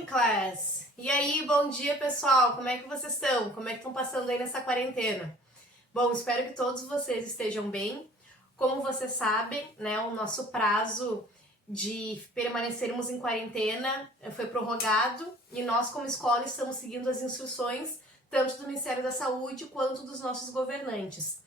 morning, class! E aí, bom dia, pessoal! Como é que vocês estão? Como é que estão passando aí nessa quarentena? Bom, espero que todos vocês estejam bem. Como vocês sabem, né, o nosso prazo de permanecermos em quarentena foi prorrogado e nós, como escola, estamos seguindo as instruções tanto do Ministério da Saúde quanto dos nossos governantes.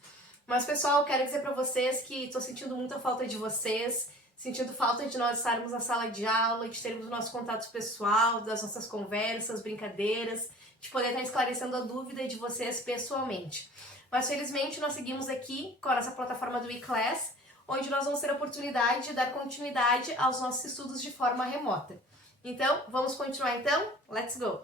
Mas, pessoal, eu quero dizer para vocês que estou sentindo muita falta de vocês, sentindo falta de nós estarmos na sala de aula, de termos o nosso contato pessoal, das nossas conversas, brincadeiras, de poder estar esclarecendo a dúvida de vocês pessoalmente. Mas felizmente nós seguimos aqui com a nossa plataforma do eClass, onde nós vamos ter a oportunidade de dar continuidade aos nossos estudos de forma remota. Então, vamos continuar então? Let's go!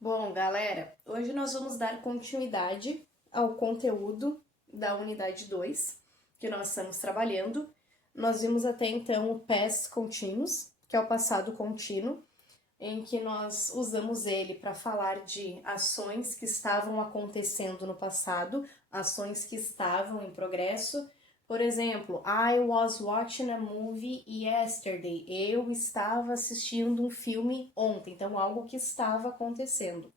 Bom, galera, hoje nós vamos dar continuidade ao conteúdo da unidade 2 que nós estamos trabalhando. Nós vimos até então o Past Continuous, que é o passado contínuo, em que nós usamos ele para falar de ações que estavam acontecendo no passado, ações que estavam em progresso. Por exemplo, I was watching a movie yesterday. Eu estava assistindo um filme ontem, então algo que estava acontecendo.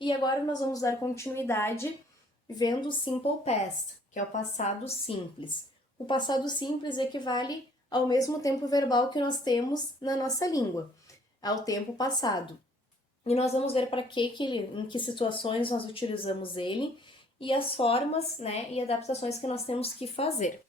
E agora nós vamos dar continuidade vendo o Simple Past, que é o passado simples. O passado simples equivale ao mesmo tempo verbal que nós temos na nossa língua, ao tempo passado. E nós vamos ver para em que situações nós utilizamos ele e as formas, né, e adaptações que nós temos que fazer.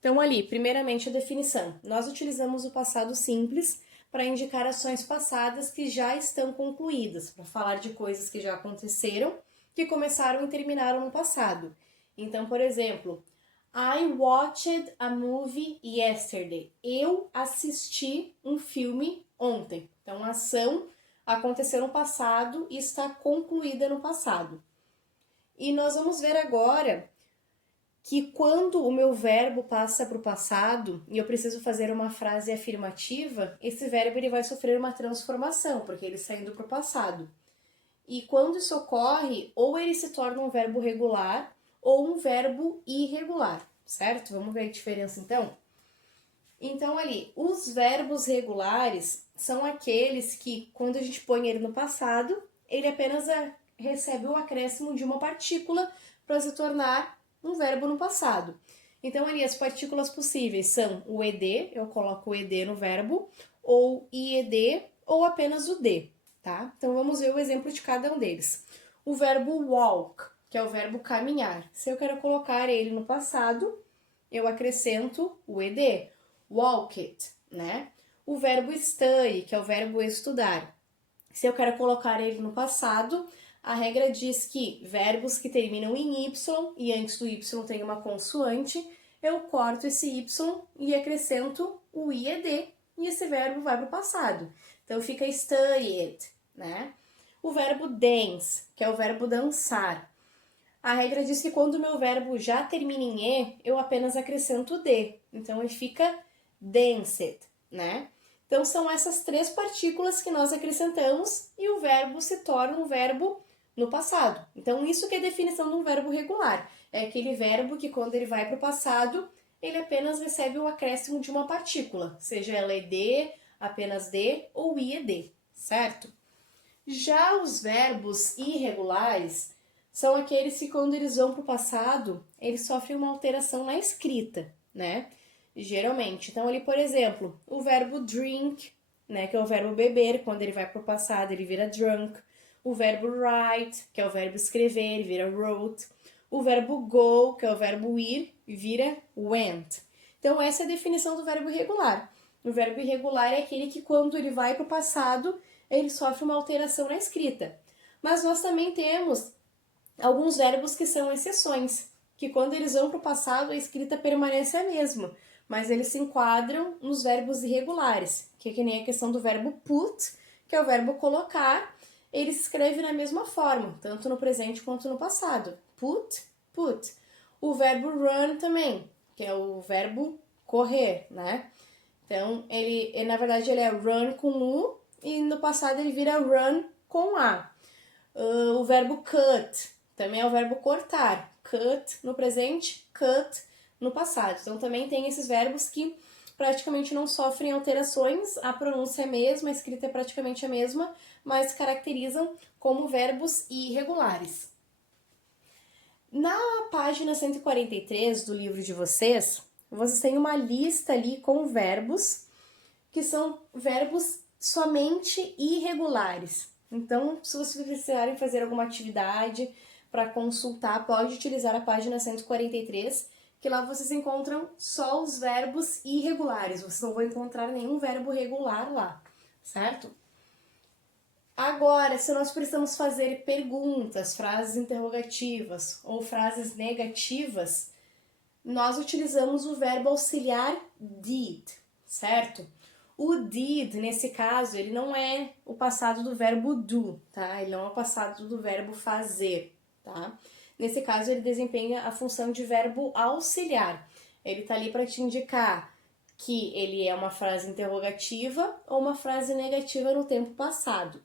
Então ali, primeiramente a definição. Nós utilizamos o passado simples para indicar ações passadas que já estão concluídas, para falar de coisas que já aconteceram, que começaram e terminaram no passado. Então, por exemplo, I watched a movie yesterday. Eu assisti um filme ontem. Então, a ação aconteceu no passado e está concluída no passado. E nós vamos ver agora que quando o meu verbo passa para o passado e eu preciso fazer uma frase afirmativa, esse verbo ele vai sofrer uma transformação, porque ele está indo para o passado. E quando isso ocorre, ou ele se torna um verbo regular ou um verbo irregular, certo? Vamos ver a diferença então? Então ali, os verbos regulares são aqueles que, quando a gente põe ele no passado, ele apenas recebe o acréscimo de uma partícula para se tornar um verbo no passado. Então ali, as partículas possíveis são o ed, eu coloco o ed no verbo, ou ied, ou apenas o d. Tá? Então vamos ver o exemplo de cada um deles. O verbo walk, que é o verbo caminhar. Se eu quero colocar ele no passado, eu acrescento o ed, walked, né? O verbo study, que é o verbo estudar. Se eu quero colocar ele no passado, a regra diz que verbos que terminam em y e antes do y tem uma consoante, eu corto esse y e acrescento o ied e esse verbo vai para o passado. Então fica studied, né? O verbo dance, que é o verbo dançar. A regra diz que quando o meu verbo já termina em e, eu apenas acrescento o d. Então ele fica danced, né? Então são essas três partículas que nós acrescentamos e o verbo se torna um verbo no passado. Então isso que é a definição de um verbo regular. É aquele verbo que quando ele vai para o passado, ele apenas recebe o acréscimo de uma partícula, seja ela ed, apenas d ou ied, certo? Já os verbos irregulares são aqueles que quando eles vão para o passado, eles sofrem uma alteração na escrita, né? Geralmente. Então ali, por exemplo, o verbo drink, né, que é o verbo beber, quando ele vai para o passado, ele vira drunk. O verbo write, que é o verbo escrever, vira wrote. O verbo go, que é o verbo ir, vira went. Então essa é a definição do verbo irregular. O verbo irregular é aquele que quando ele vai para o passado, ele sofre uma alteração na escrita. Mas nós também temos alguns verbos que são exceções, que quando eles vão para o passado, a escrita permanece a mesma, mas eles se enquadram nos verbos irregulares, que é que nem a questão do verbo put, que é o verbo colocar, ele se escreve na mesma forma, tanto no presente quanto no passado. Put, put. O verbo run também, que é o verbo correr, né? Então, na verdade, ele é run com U e no passado ele vira run com A. O verbo cut também é o verbo cortar. Cut no presente, cut no passado. Então, também tem esses verbos que praticamente não sofrem alterações, a pronúncia é a mesma, a escrita é praticamente a mesma, mas se caracterizam como verbos irregulares. Na página 143 do livro de vocês têm uma lista ali com verbos, que são verbos somente irregulares. Então, se vocês precisarem fazer alguma atividade para consultar, pode utilizar a página 143, que lá vocês encontram só os verbos irregulares. Vocês não vão encontrar nenhum verbo regular lá, certo? Agora, se nós precisamos fazer perguntas, frases interrogativas ou frases negativas, nós utilizamos o verbo auxiliar did, certo? O did, nesse caso, ele não é o passado do verbo do, tá? Ele não é o passado do verbo fazer, tá? Nesse caso, ele desempenha a função de verbo auxiliar. Ele tá ali para te indicar que ele é uma frase interrogativa ou uma frase negativa no tempo passado.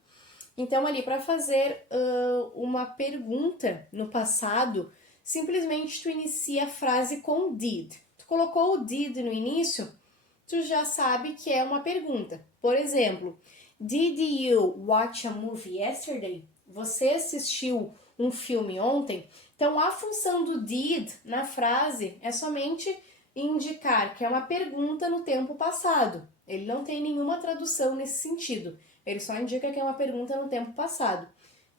Então, ali, para fazer uma pergunta no passado, simplesmente tu inicia a frase com did. Tu colocou o did no início, tu já sabe que é uma pergunta. Por exemplo, did you watch a movie yesterday? Você assistiu um filme ontem? Então, a função do did na frase é somente indicar que é uma pergunta no tempo passado. Ele não tem nenhuma tradução nesse sentido. Ele só indica que é uma pergunta no tempo passado.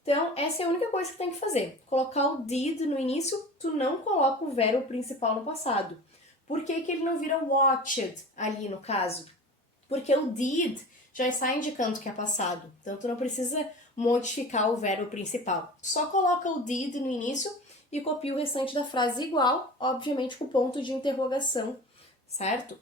Então, essa é a única coisa que tem que fazer. Colocar o did no início, tu não coloca o verbo principal no passado. Por que que ele não vira watched ali no caso? Porque o did já está indicando que é passado. Então, tu não precisa modificar o verbo principal. Só coloca o did no início e copia o restante da frase igual, obviamente com ponto de interrogação, certo?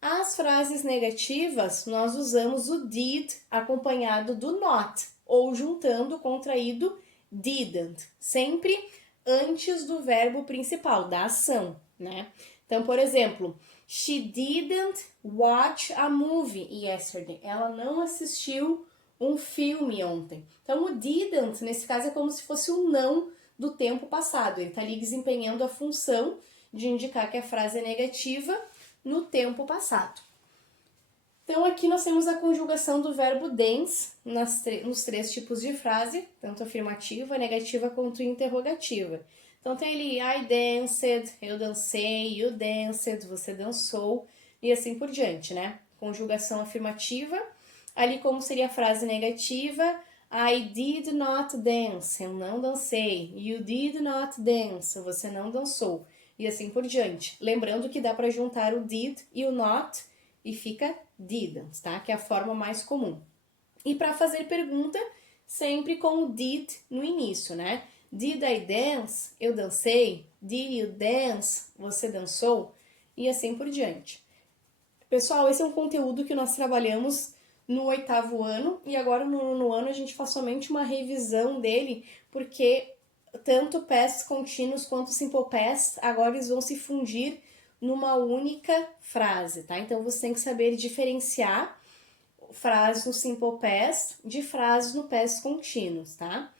As frases negativas, nós usamos o did acompanhado do not, ou juntando contraído didn't, sempre antes do verbo principal, da ação, né? Então, por exemplo, she didn't watch a movie yesterday. Ela não assistiu um filme ontem. Então, o didn't, nesse caso, é como se fosse um não do tempo passado. Ele está ali desempenhando a função de indicar que a frase é negativa no tempo passado. Então, aqui nós temos a conjugação do verbo dance nos três tipos de frase, tanto afirmativa, negativa quanto interrogativa. Então, tem ali I danced, eu dancei, you danced, você dançou, e assim por diante, né? Conjugação afirmativa. Ali, como seria a frase negativa, I did not dance, eu não dancei. You did not dance, você não dançou. E assim por diante. Lembrando que dá para juntar o did e o not e fica didn't, tá? Que é a forma mais comum. E para fazer pergunta, sempre com o did no início, né? Did I dance? Eu dancei. Did you dance? Você dançou? E assim por diante. Pessoal, esse é um conteúdo que nós trabalhamos no 8º ano e agora no 9º ano a gente faz somente uma revisão dele, porque tanto past continuous quanto simple past agora eles vão se fundir numa única frase, tá? Então você tem que saber diferenciar frases no simple past de frases no past continuous, tá?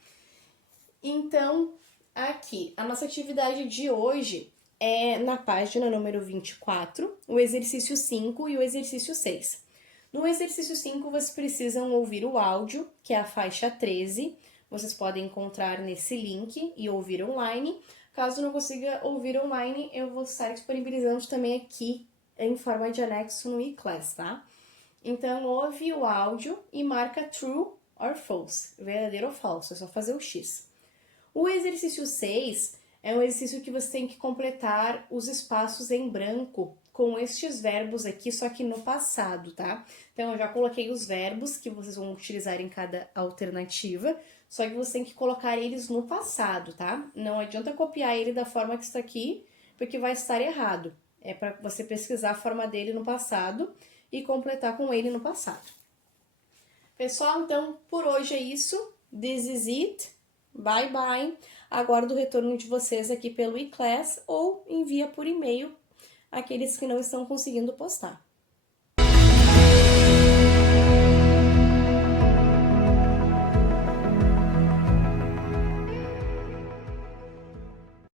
Então, aqui, a nossa atividade de hoje é na página número 24, o exercício 5 e o exercício 6. No exercício 5, vocês precisam ouvir o áudio, que é a faixa 13. Vocês podem encontrar nesse link e ouvir online. Caso não consiga ouvir online, eu vou estar disponibilizando também aqui em forma de anexo no eClass, tá? Então, ouve o áudio e marca true or false, verdadeiro ou falso, é só fazer o X. O exercício 6 é um exercício que você tem que completar os espaços em branco com estes verbos aqui, só que no passado, tá? Então, eu já coloquei os verbos que vocês vão utilizar em cada alternativa, só que você tem que colocar eles no passado, tá? Não adianta copiar ele da forma que está aqui, porque vai estar errado. É para você pesquisar a forma dele no passado e completar com ele no passado. Pessoal, então, por hoje é isso. This is it. Bye, bye. Aguardo o retorno de vocês aqui pelo eClass ou envia por e-mail aqueles que não estão conseguindo postar.